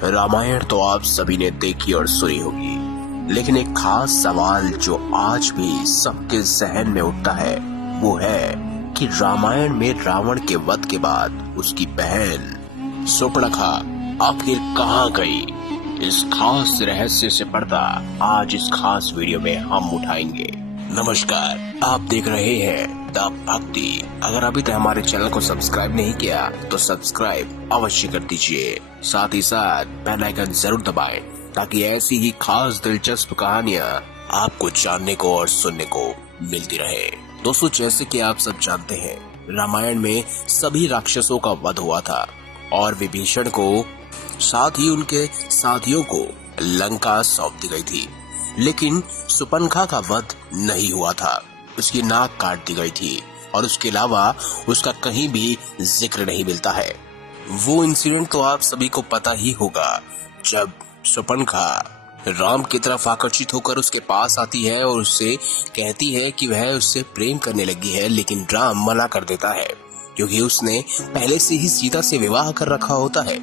रामायण तो आप सभी ने देखी और सुनी होगी, लेकिन एक खास सवाल जो आज भी सबके जहन में उठता है वो है कि रामायण में रावण के वध के बाद उसकी बहन सुपर्णखा आखिर कहाँ गई। इस खास रहस्य से पर्दा आज इस खास वीडियो में हम उठाएंगे। नमस्कार, आप देख रहे हैं द भक्ति। अगर अभी तक हमारे चैनल को सब्सक्राइब नहीं किया तो सब्सक्राइब अवश्य कर दीजिए, साथ ही साथ बेल आइकन जरूर दबाएं ताकि ऐसी ही खास दिलचस्प कहानियां आपको जानने को और सुनने को मिलती रहे। दोस्तों, जैसे कि आप सब जानते हैं, रामायण में सभी राक्षसों का वध हुआ था और विभीषण को साथ ही उनके साथियों को लंका सौंप दी गई थी, लेकिन सुपर्णखा का वध नहीं हुआ था। उसकी नाक काट दी गई थी और उसके अलावा उसका कहीं भी जिक्र नहीं मिलता है। वो इंसिडेंट तो आप सभी को पता ही होगा, जब सुपर्णखा राम की तरफ आकर्षित होकर उसके पास आती है और उससे कहती है कि वह उससे प्रेम करने लगी है, लेकिन राम मना कर देता है क्योंकि उसने पहले से ही सीता से विवाह कर रखा होता है।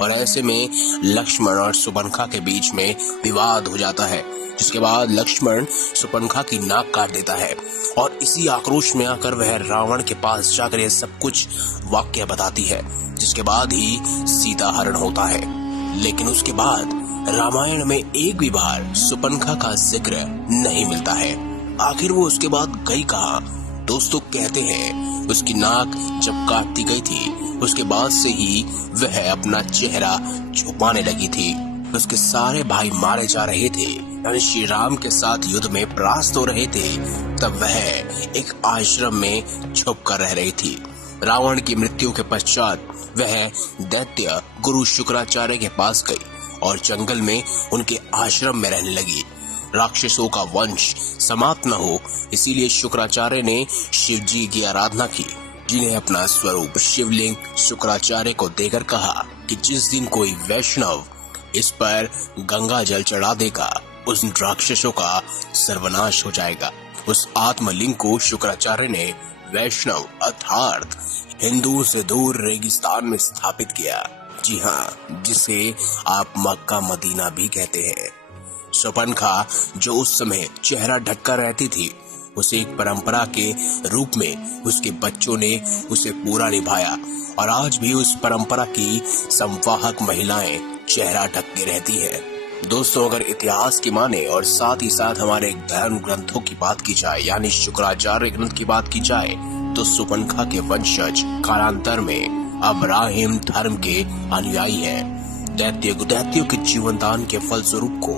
और ऐसे में लक्ष्मण और सुपर्णखा के बीच में विवाद हो जाता है, जिसके बाद लक्ष्मण सुपर्णखा की नाक काट देता है और इसी आक्रोश में आकर वह रावण के पास जाकर यह सब कुछ वाक्य बताती है, जिसके बाद ही सीता हरण होता है। लेकिन उसके बाद रामायण में एक भी बार सुपर्णखा का जिक्र नहीं मिलता है। आखिर वो उसके बाद गई कहाँ? दोस्तों, कहते हैं उसकी नाक जब काट दी गई थी उसके बाद से ही वह अपना चेहरा छुपाने लगी थी। उसके सारे भाई मारे जा रहे थे, यानी श्री राम के साथ युद्ध में परास्त हो रहे थे, तब वह एक आश्रम में छुप कर रह रही थी। रावण की मृत्यु के पश्चात वह दैत्य गुरु शुक्राचार्य के पास गई और जंगल में उनके आश्रम में रहने लगी। राक्षसों का वंश समाप्त न हो, इसीलिए शुक्राचार्य ने शिव जी की आराधना की, जिन्हें अपना स्वरूप शिवलिंग शुक्राचार्य को देकर कहा कि जिस दिन कोई वैष्णव इस पर गंगा जल चढ़ा देगा उस राक्षसों का सर्वनाश हो जाएगा। उस आत्मलिंग को शुक्राचार्य ने वैष्णव अर्थात हिंदुओं से दूर रेगिस्तान में स्थापित किया। जी हाँ, जिसे आप मक्का मदीना भी कहते हैं। सुपर्णखा जो उस समय चेहरा ढककर रहती थी, उसे एक परंपरा के रूप में उसके बच्चों ने उसे पूरा निभाया और आज भी उस परंपरा की संवाहक महिलाएं चेहरा ढक के रहती है। दोस्तों, अगर इतिहास की माने और साथ ही साथ हमारे धर्म ग्रंथों की बात की जाए, यानी शुक्राचार्य ग्रंथ की बात की जाए, तो सुपर्णखा के वंशज कालांतर में अब्राहिम धर्म के अनुयायी हैं। दैत्यों के जीवन दान के फलस्वरूप को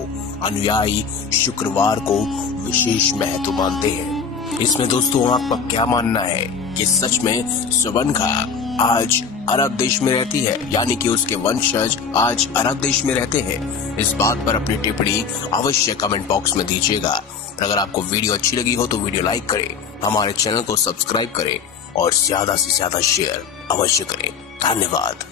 अनुयायी शुक्रवार को विशेष महत्व मानते हैं। इसमें दोस्तों आपका क्या मानना है कि सच में सुपर्णखा आज अरब देश में रहती है, यानी कि उसके वंशज आज अरब देश में रहते हैं? इस बात पर अपनी टिप्पणी अवश्य कमेंट बॉक्स में दीजिएगा। और अगर आपको वीडियो अच्छी लगी हो तो वीडियो लाइक करें, हमारे चैनल को सब्सक्राइब करें और ज्यादा से ज्यादा शेयर अवश्य करें। धन्यवाद।